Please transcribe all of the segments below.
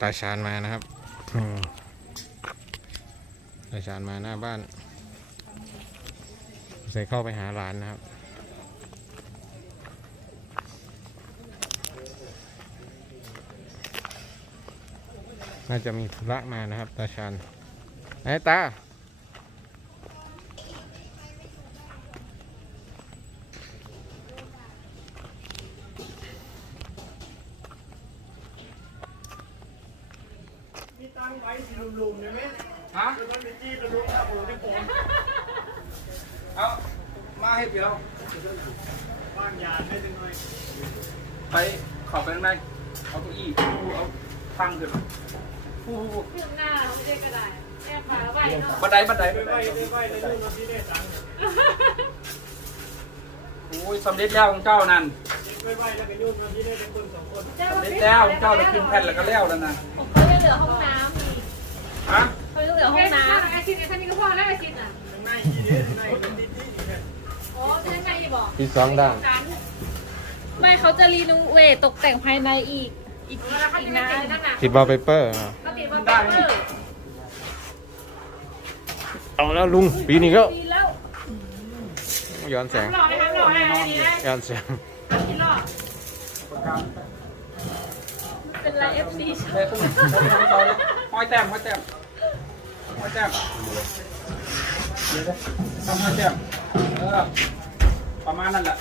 ตาชานมานะครับอืมตาชานมาหน้าบ้านใส่เข้าไปหาหลานนะครับน่าจะมีธุระมานะครับ ตาชานไหนตา ไว้สีลุมๆใช่ไหมฮะมันเป็นจี้ลุมๆครับผมที่ผมเอามาให้เดียวบ้านยาให้ถึงหน่อยไปเขอไปข้างในเอาเก้าอี้ผู้เอาตั้งขึ้นผู้ผู้เครื่องหน้าไม่ได้กระดาษแค่พาไว้เนาะบันไดบันไดไปบันไหไดว้ไปไหว้ในนู่นที่ได้ตังค์โอ้ยสำเร็จแล้วของเจ้านั่นไปไหว้แล้วก็ยุ่นที่ได้เป็นคนสองคนสำเร็จแล้วของเจ้าได้ขึ้นแผ่นแล้วก็แล้วแล้วนะผมเขาจะเหลือห้องน้ำ อกอีกสองด้านไม่เขาจะรีโนเวทตกแต่งภายในอีก อีกอีกนานติดบอลเปเปอร์ก็ติดว่าเปเปอร์เอาแล้วลุงปีนี้ก็ดีแล้วย้อนแสงหล่อไหมครับหล่อไหมอันนี้นะย้อนแสงกินหล่อประกันเป็นไรเอฟซีเฮ้ยตุ้มตุ้มต่อเลยห้อยแต้มห้อยแต้มห้อยแต้มเดี๋ยวนะทำห้อยแต้มเออ ประมาณนั้นแหละ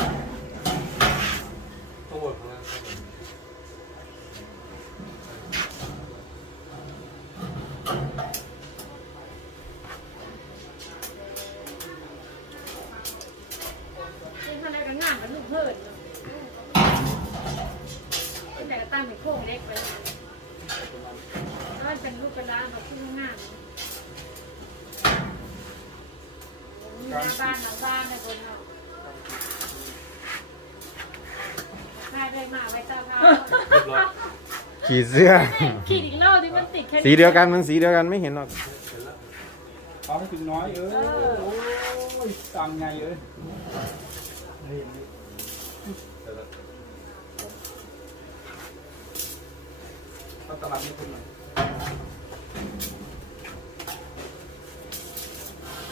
เป็นอะไรกันงานกับลูกเพิ่นเป็นแต่ก็ตั้งเป็นโค้งเล็กไปแล้วมันเป็นลูกเป็นร้านแบบที่งานมีหน้าบ้านหลังบ้านในคนเนาะ ค่าได้มาไว้เจ้าค่ะขีดเสื้อ ขีดอีกรอบที่มันติดแค่สีเดียวกันมันสีเดียวกันไม่เห็นหรอกเอาให้ถึงน้อยเออโอ้ยตังไงเอ้ยเข้าตลาดนี้คุณหน่อย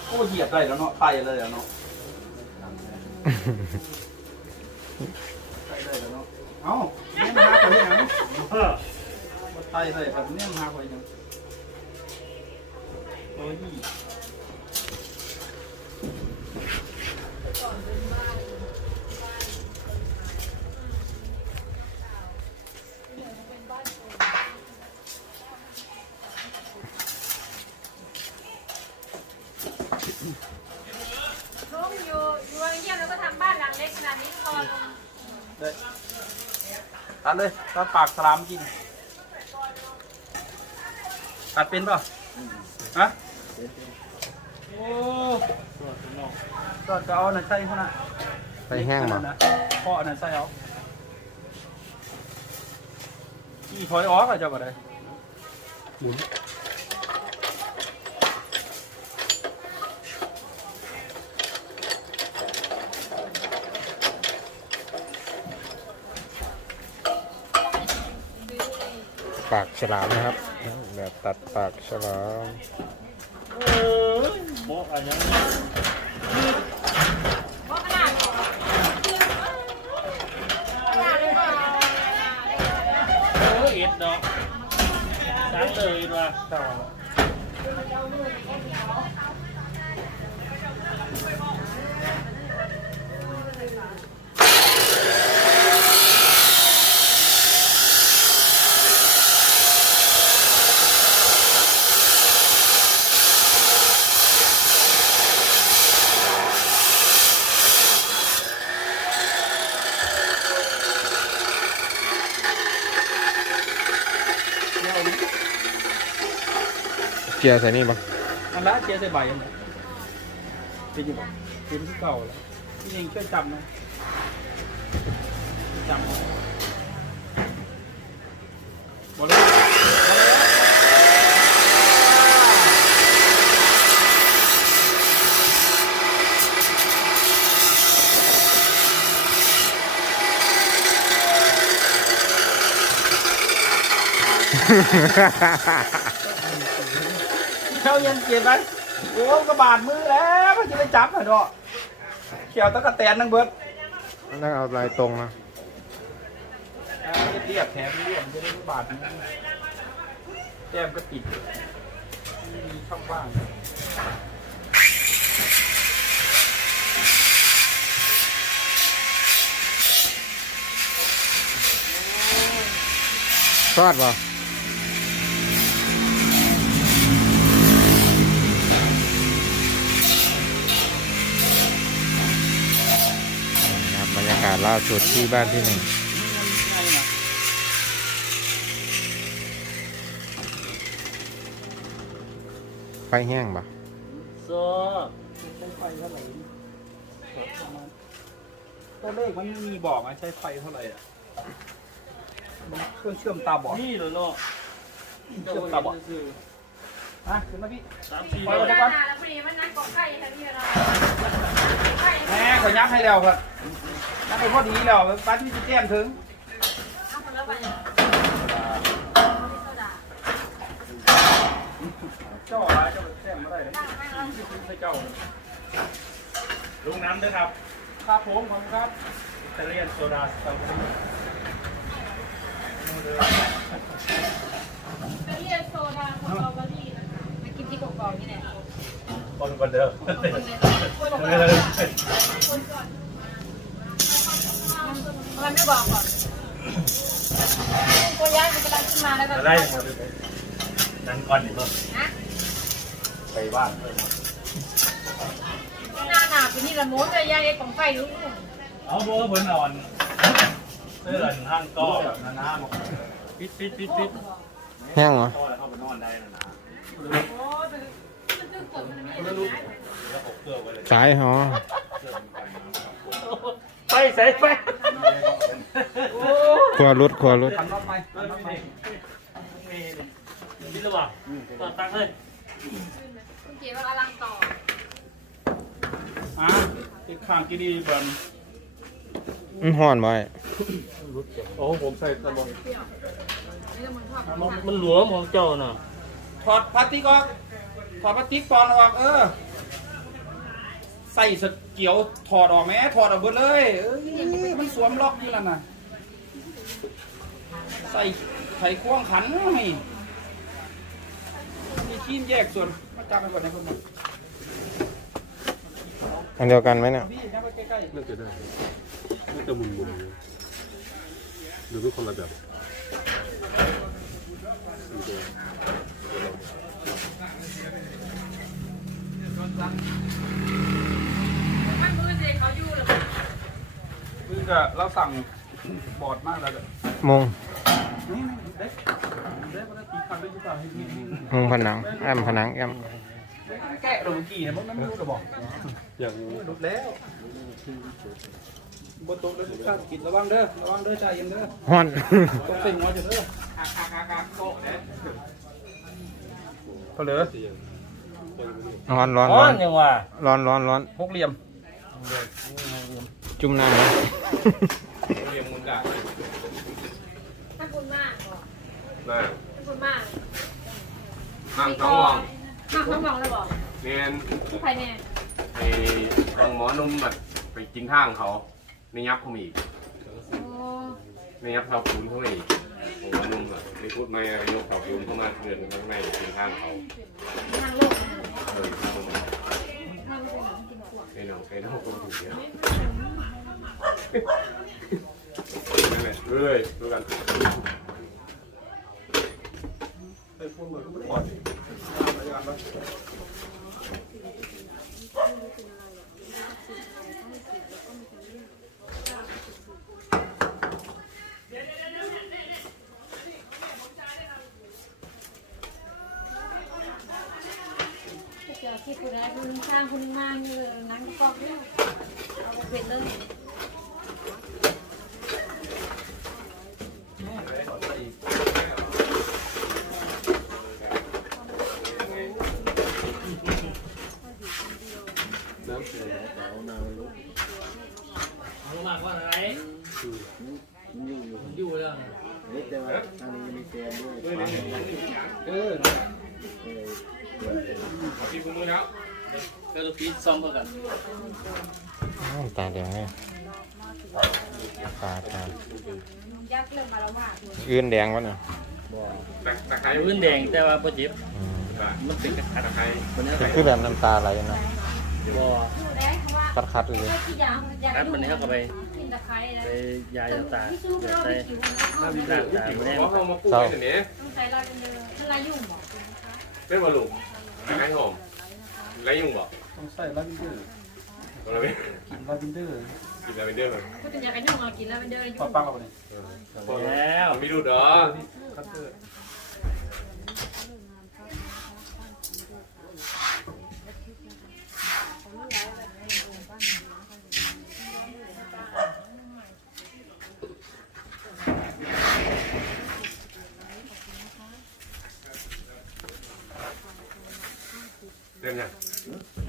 โอ้เหยียบได้แล้วเนาะไตเลยแล้วเนาะ ไตได้แล้วเนาะ เอ้าเนี่ยมาหาไปยังมาไตเลยแบบนี้มาหาไปยังโอ้ย ลุงอยู่อยู่อะไรเงี้ยแล้วก็ทำบ้านหลัง เล็กขนาดนี้พอลุงเลยตัดเลยตัดปากสลามกิน ตัดเป็นป่ะฮะโอ้ก็จะเอาหน่อยใส่เขาน่ะใส่แห้งมานะพ่ออันนั้นใส่เอาขี่ถอยออกอะเจ้าบ่ได้ ปากฉลามนะครับแบบตัดปากฉลามบอกอะไรยังเนาะขนาดเออดอกใหญ่เลยว่ะ เกียร์ใส่นี่ปะอันละเจียใส่ใบอันไหนเป็นยังไงเป็นที่เก่าแล้วพี่เองช่วยจำนะจำหมดแล้ว เขายังเก็บไว้โอ้กระบาดมือแล้วมันจะได้จับเหรอเนาะเขียวตะกะแตนนังเบิดต้องเอาลายตรงนะเรียบแถมเรียบจะได้กระบาดมือแต้มก็ติดมีช่องว่างทอดป่ะครับบรรยากา ศล่าสุดที่บ้านที่หนึ่งไงนะไฟแห้งป่ะโซใช้ไฟเท่าไหร่ประมาณตัวเลขมันไม่มีบอกอะใช้ไฟเท่าไหร่อะมันเครื่องเชื่อมตาบอดนี่เหรอเนาะเชื่อมตาบอดอะขึ้นมาพี่สามสี่ไปร้อยเลยหน้าแล้วพอดีมันนั่งกอไก่ค่ะพี่เราไก่ แม่ขอยักให้แล้วครับยักให้พอดีแล้วป้าที่จะแจ้มถึงเอาคนละใบโซดาเจ้าอะไรเจ้าแจ้มไม่ได้เลยตั้งให้เราที่คุณให้เจ้าลุงน้ำด้วยครับครับผมขอบคุณครับอิตาเลียนโซดาสตรอเบอรี่เป็นเรียกโซดาสตรอเบอรี่นะคะมากินที่กอกๆนี่แหละ คนคนเดิมคนบอกว่าคนก่อนมันไม่บอกก่อนคนย้ายมันกำลังขึ้นมาแล้วก็อะไรนั่งก่อนดิมั้งนะไปบ้านหน้าหนาเป็นนี่ละม้วนเลยยายของไฟรู้เอาโบ้เพิ่นนอนเสื้อห้างก็แบบนานาบอกปิดปิดปิดปิดแห้งเหรอพ่อแล้วเข้าไปนอนได้นะนะ โอ้มันตึ้งฝนมันไม่ได้นะแล้วอบเกลือไว้เลยสายหอเกลือมันไปไปใส่ไฟครัวรุดครัวรุดทำรถไหมทำรถไหมมีนี่หรือเปล่าต่อตักเลยคุณเก๋ว่ากำลังต่ออะติดข้างกี่ดีเบิ่นมันห่อนบ่ไอ้โอ้ผมใส่ตะบอนเปรี้ยวนี่เราเหมือนชอบมันหลวมของเจ้าน่ะถอดพลาสติกออก ถอดพลาสติกปอนออกเออ ใส่สเกียวถอดออกไหมถอดออกเบิดเลยเอ้ยมันสวมล็อกอยู่แล้วน่ะ ใส่ไขควงขันให้มีขี้มแยกส่วนมาจับไปก่อนในคนมาอันเดียวกันไหมเนี่ยพี่นั่งไปใกล้น่าจะได้น่าจะมุนมุนอยู่ดูทุกคนละแบบ มันมือเจเขาอยู่หรือๆคือก็เราสั่งบอร์ดมากแล้วก็มงนี่เด็กเด็กมันตีคันด้วยหรือเปล่าให้พี่มงผนังแอมผนังแอมแกะเราเมื่อกี้เนี่ยมันไม่รู้จะบอกอย่างหลุดแล้วบนโต๊ะแล้วทุกท่านกินระวังเด้อระวังเด้อใจเย็นเด้อห่อนต้องเป็นหัวอยู่เด้ออาคาคาคาโต๊ะเนี่ยเพลือเตียง ร้อนร้อนอ๋อร้อนยังว่าร้อนร้อนร้อนหกเหลี่ยมจุ่มน้ำนะเหลี่ยมมุนกะถ้าคุณมากได้ถ้าคุณมากนั่งต้องมองมากต้องมองแล้วบอกเนียนที่ใครแน่ไอ้ตรงหมอนุ่มแบบไปกินข้างเขาในยับเขามีอีกโอ้ในยับเขาคูนเขามีอีกหมอนุ่มอะไปพูดไม่อายุเขาคูนเข้ามาเดินข้างในกินข้างเขาทางโลกเออข้างในทางโลกกินขวด ไอ้น้องไอ้น้องคนถูกเนี่ยนั่นแหละเรื่อยดูกันไอ้พวกมือนก็ไม่ปล อดอที่คุณอะไรคุณสร้างคุณงานเลยนั่งกอกเนี่ยเอาไปเป็นเลยน้ำเสียงเขาน้มึงมากว่าอะไรอยู่อยู่แล้วำก็ลูกพี่ซ่อมเพื่อกันน้ำตา แดงเลยตาตายักษ์เริ่มมาแล้วว่าอื่นแดงวะเนี่ยตะไคร้พื้นแดงแต่ว่าบ่เจ็บมันเป็นะตะไคร้คือแบบน้ำตาไหลนะบ่ดูได้เพราะว่าคัดคัดๆเลยคัดมันให้เข้าไปกินตะไคร้นะไปยาตาที่สู้เดี๋ยวเราใส่ไปผิวนะน้ำตาตาอยู่แดงเพราะเขามาปลูกไว้เนี่ยต้องใช้ลาเวนเดอร์มันลายยุ่งบอกเป็นบอลลูกตะไคร้หอมไรยุ่งบ่ต้องใส่ลาวินเดอร์บอลลูกกินลาวินเดอร์กินลาเวนเดอร์เลยพูดถึงยากันยุ่งเรากินลาเวนเดอร์ยุ่ปะงปังเอาไปเลยแล้วไม่ดูดอคัตเตอร์เ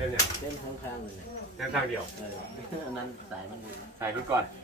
เล่นยังเส้นข้างๆเลยเล่นทางเดียวเอออันนั้นสายมัน ใส่ขึ้นก่อนสายมันก่อน